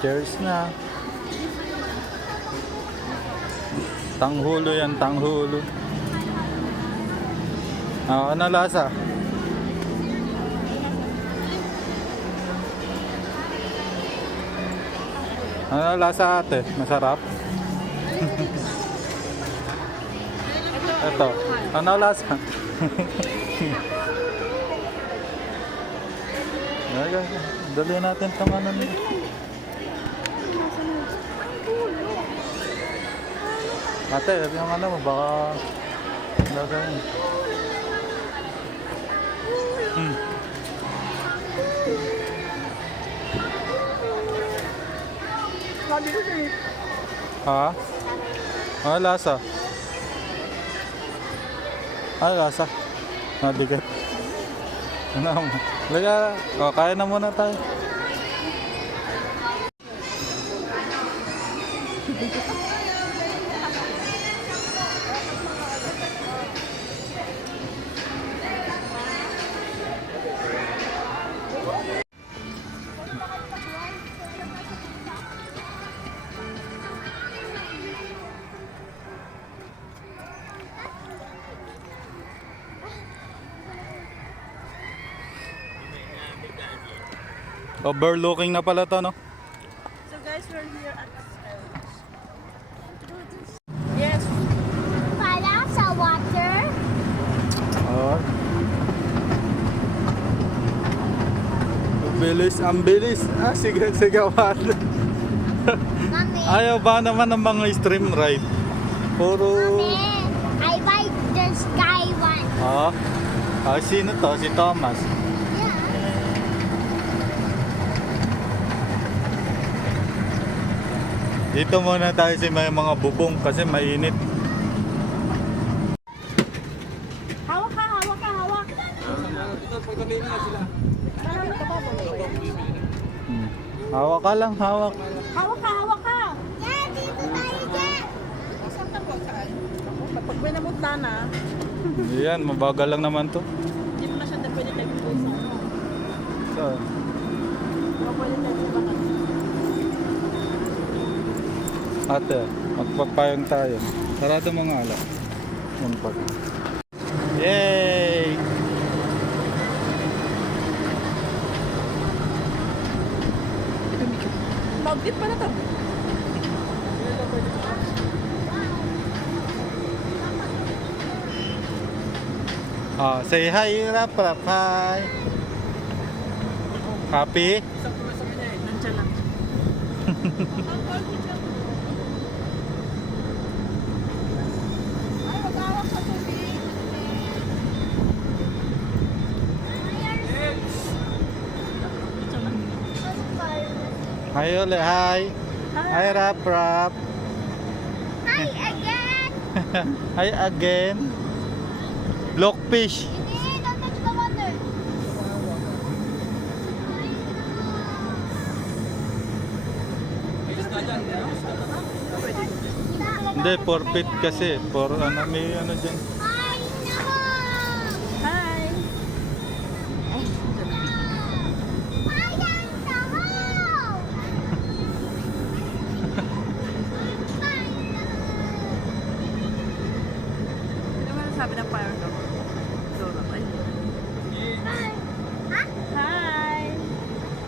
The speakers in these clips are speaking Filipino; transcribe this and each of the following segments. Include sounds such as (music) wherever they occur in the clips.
Cheers na. Tanghulo yan, tanghulo. Ah, ano lasa? Ano lasa ate? Masarap? (laughs) Ito. Ano lasa? (laughs) Dali natin itong ano nila. Ate, yung ano mo, baka... Lagay. Hmm. Sabi ko sa'yo. Ha? Ano lasa? Ano lasa? Mabigat. Ano? Laga, o, kaya na muna tayo. Overlooking na pala to, no? So guys, we're here at Yes. Para sa water. Oo. Ang bilis, ang bilis. Ah, sige, sigawan. Mami. Ayaw ba naman ng mga stream ride? Puro... Mami. I buy the sky one. Ah, ah, sino to? Si Thomas. Yeah. Dito muna tayo sa may mga bubong kasi mainit. Hawak ka, hawak ka, hawak. Hmm. Hawak ka lang, hawak. Hawak ka, hawak ka. Yeah, dito tayo dyan. Saan ka po? Saan? Pag may namutla na, Yan, mabagal lang naman to. hindi mo na siya na pwede tayo sa. So, Hindi mo pwede tayo ate, magpapayong tayo. Sarado mga ala. Mampag. Yay! Mag-dip pa na to. Ah, say hi, rap, rap, hi. Happy? Isang tuloy sa kanya eh. Nandiyan lang. (laughs) Hi, uli, hi. Hi, rap, rap. Hi again. (laughs) hi again. Blockfish. Hindi, don't touch the water. Hindi, forfeit kasi. For ano, may ano dyan. Hi, no. Hi! Hi, ang tahaw. Ano nga sabi ng fire dog? Dora. Ay. Ha? Hi!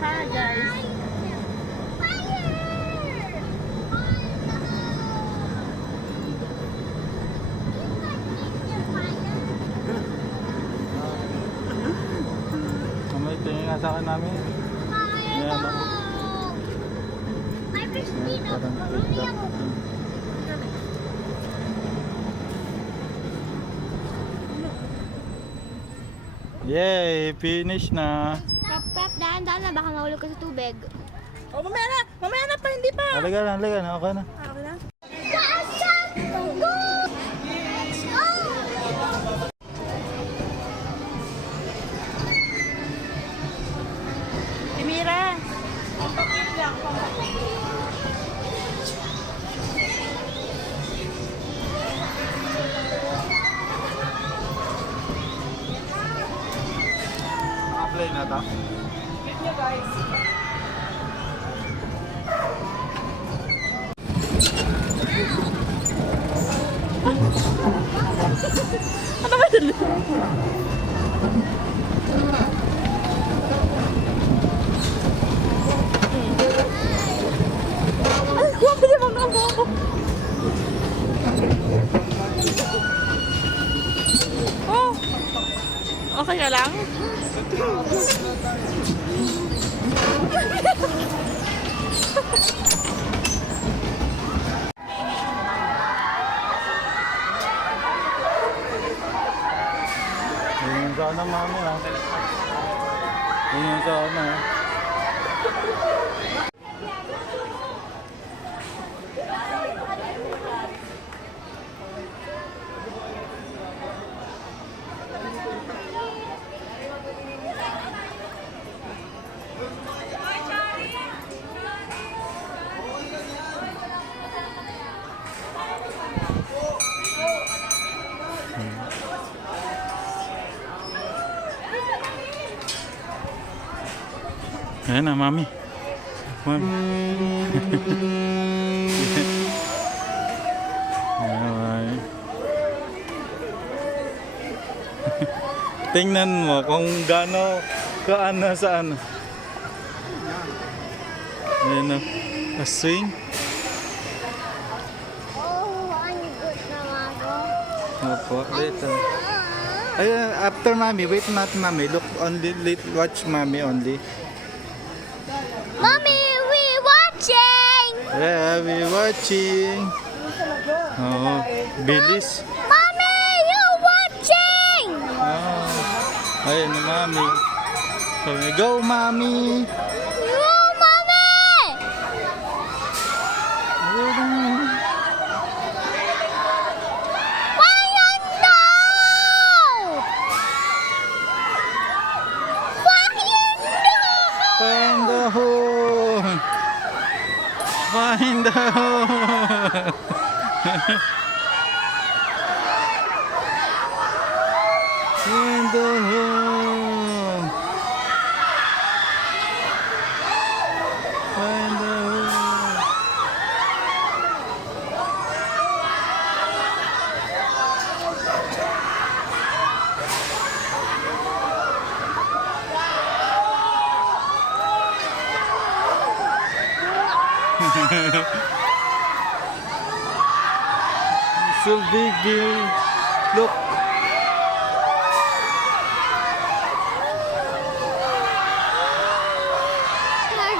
Hi guys! Fire! Akin namin. Yan, ako. May fish dito. Parang Marumi ako. Yay! Finish na. Prap, prap, dahan-dahan na. Baka mahulog ka sa tubig. Oh, mamaya na! Mamaya na pa! Hindi pa! Halaga na, halaga na. Okay na. display na to. Cute nyo guys. ano ba yun? Ay, guwapo niya mga ako. Oh! Okay ka lang? Sana mami ah. Yun yung sana ah. Ayan na, mami. Mami. (laughs) Tingnan mo kung gaano kaano sa ano. Ayan na. A swing. Opo, wait. ah. Ayan, after mami, wait not mami. Look only, let, watch mami only. Mommy, we Yeah, we watching. Oh, bilis. Mommy, you watching! Oh, ayun mami. Sabi, go mami. সুন্দর (laughs) So big deal. Look.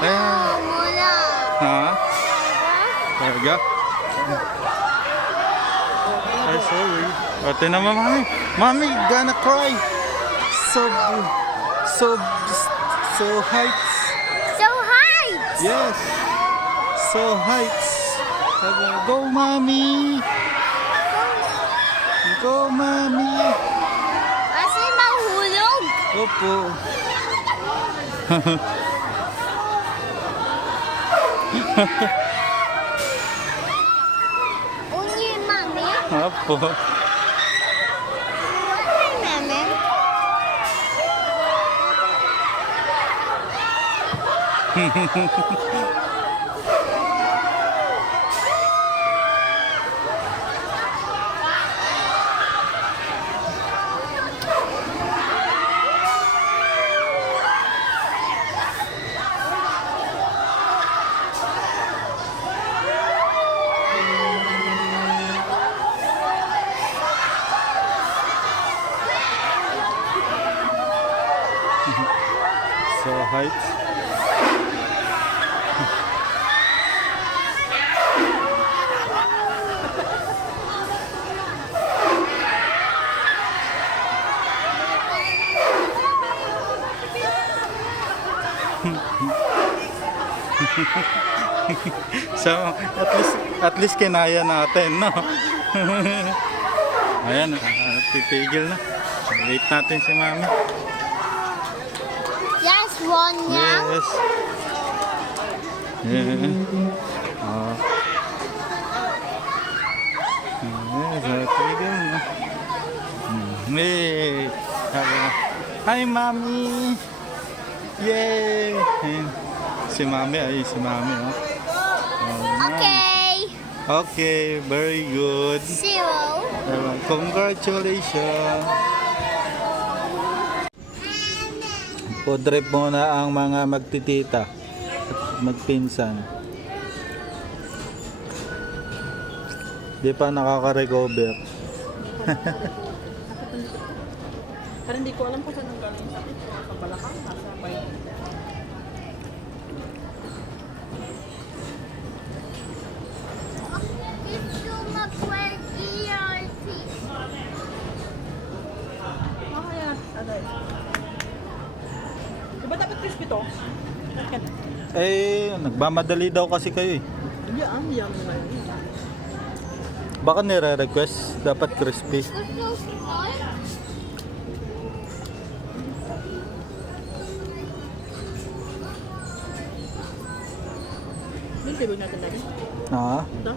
Nagawa mo na. Ha? Talaga? Ay, sorry. Ate naman, mami. Mami, gonna cry. So, so, so heights. So height! Yes. So heights. Sabi, Go, mami. Go, mami. Kasi mahulog. Opo. Unyi, mami. Opo. What so, at least, at least kinaya natin, no? Ayan, ah, titigil na. Wait natin si mami. Yes, one yang. Yes. Yeah. Oh. Yes, titigil na. Hmm. Hey. Hi, mami! Yay! Si mami, ay si mami, oh. Oh. Okay. Okay, very good. Zero. Congratulations. Food trip muna ang mga magtitita at magpinsan. Di pa nakaka-recover. (laughs) Pero hindi ko alam kung saan ang galing sakit. Sa balakang, nasa may... Gusto mag-ERT. Ah, kaya, ano eh. Diba dapat crispy to? Eh, nagmamadali daw kasi kayo eh. Hindi ah, yum na yun. Baka nire-request, dapat crispy. Yung table natin. Ha? Ito.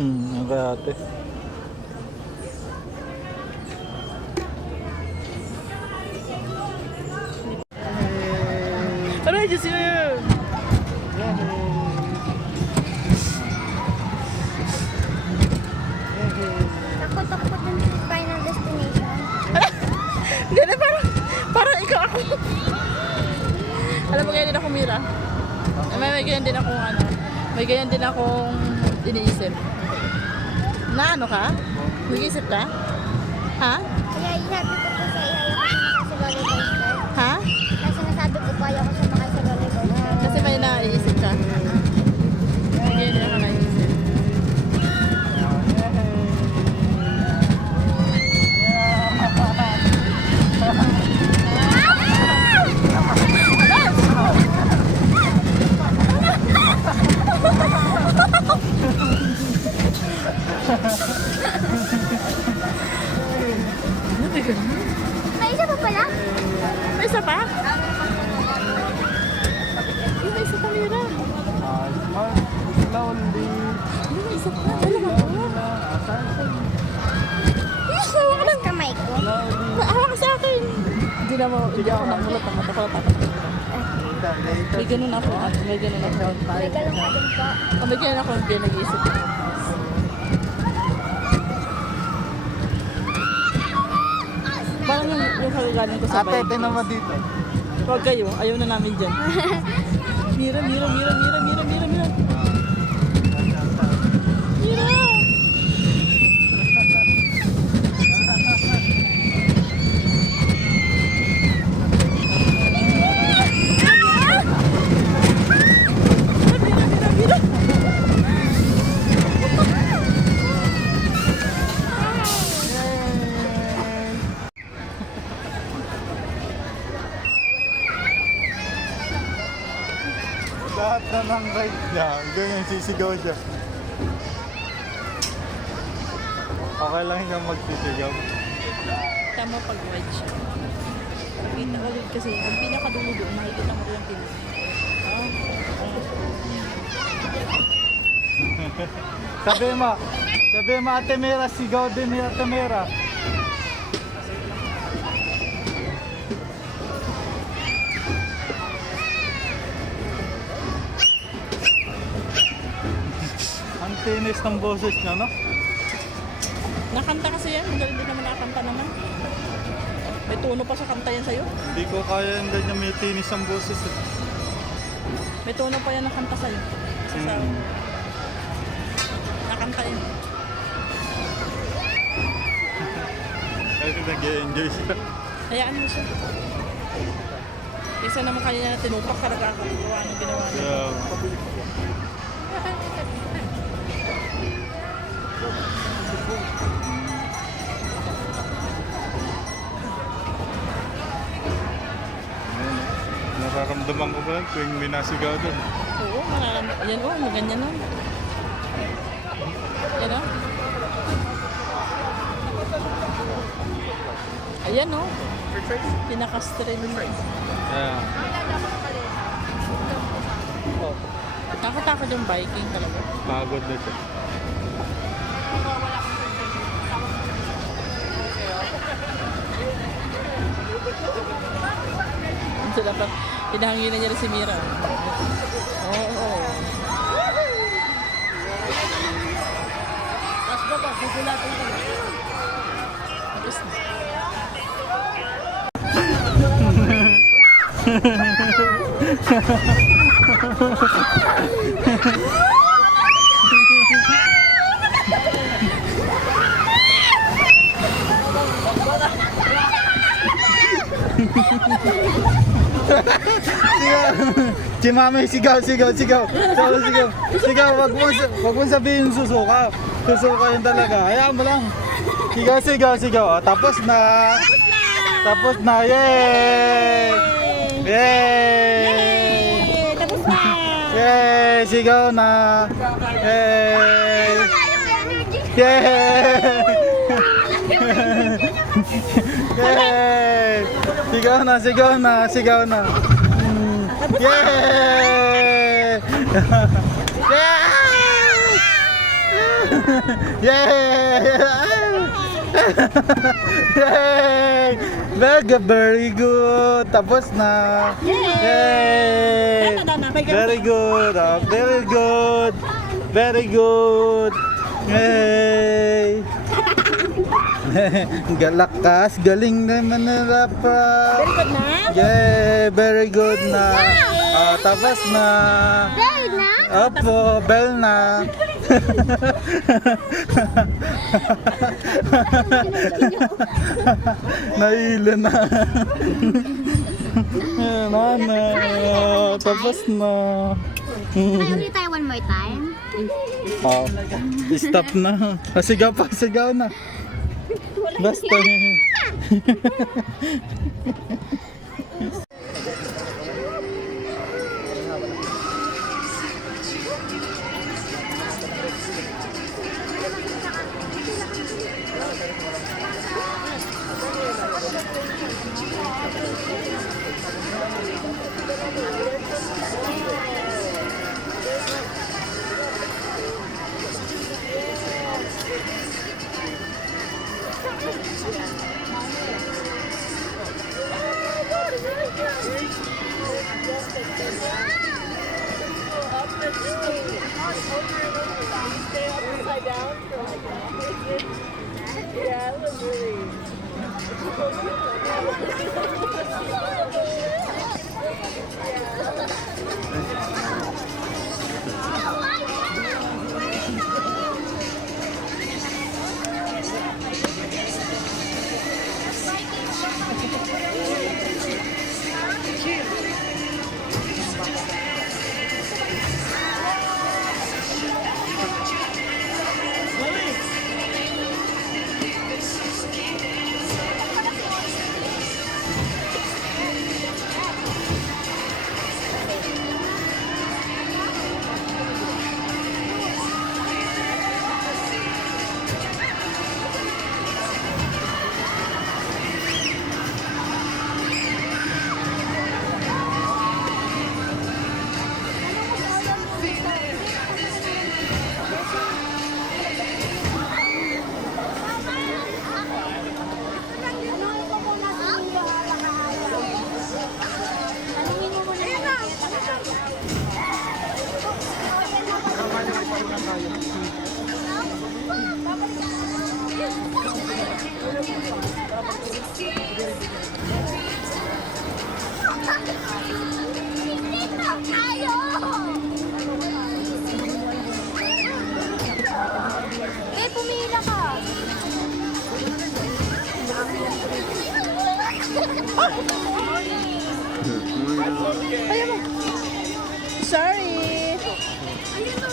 Hmm, ang kaya ate. Aray, Diyos yun! Takot-takot din sa destination. (laughs) Ganun, parang, parang ikaw ako. Alam mo, ganyan din ako, Mira. May, may ganyan din akong, ano, may ganyan din akong iniisip. Na ano ka? Nag-iisip ka? Ha? May naiisip ka. Hindi na mo, hindi ako namulat ang mata ko. May ganun ako. May ganun ako. May galong ka din po. Oh, may ganun ako. Hindi nag-iisip. Parang yung, yung kagagaling ko sa Ate, tingnan mo dito. Huwag kayo. Ayaw na namin dyan. (laughs) Mira, mira, mira, mira. Ganyan sisigaw siya. Okay lang siya magsisigaw. Tama pag wide siya. Nakita ulit kasi, ang pinakadulo doon, makikita mo yung pin. (laughs) Sabi mo, sabi mo Ate Mera, sigaw din ni Ate Mera. Tinis ng boses niya, no? Nakanta kasi yan, magaling din naman nakakanta naman. May tono pa sa kanta yan sa'yo. Hindi ko kaya yung ganyan may tinis ang boses. eh. May tono pa yan nakanta sa'yo. Sa... Hmm. Nakanta yan. (laughs) Kasi nag-enjoy siya. Hayaan mo siya. Isa naman kanina na tinupak ka nagkakagawa ng ginawa niya. Yeah. Nararamdaman ko ba yan tuwing may nasigaw doon? Oo, mararam- Yan o, oh, ganyan lang. Yan o. Ayan o. Pinaka-stream. Yeah. Nakatakot yung biking talaga. Pagod na siya. Sila pa, pinahangin na niya rin si Mira. Oo. Oh, Tapos na. (laughs) Si mami, sigaw, sigaw, sigaw. Sigaw, sigaw. Sigaw, wag mo, wag mo sabihin susuka. Susuka yun talaga. Hayaan mo lang. Sigaw, sigaw, sigaw. O, tapos na. Tapos na. Yay! Yay! Tapos na! Yay! Sigaw na. Yay! Yay! (laughs) Yay! Sigaw na, sigaw na, sigaw na. Mm. (laughs) (laughs) Yay! Yay! Yay! Yay! Very, very good. Tapos na. Yay! Very good. ah, very good. Very good. Yay! (laughs) Galakas, galing naman nila pa. Very good na? Yay, very good na. Ah, tapos na. Very na? Opo, bell na. (laughs) Nailo na. (laughs) na na. Tapos na. Can I tayo one more time? Oh, stop na. Ah, sigaw pa, sigaw na. Basta. (laughs)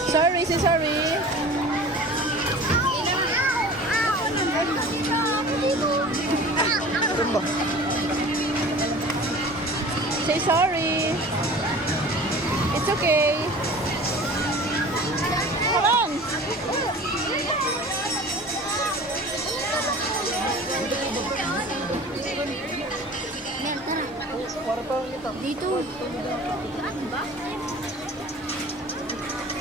Sorry, si sorry. Say sorry. It's okay. Come on. Dito.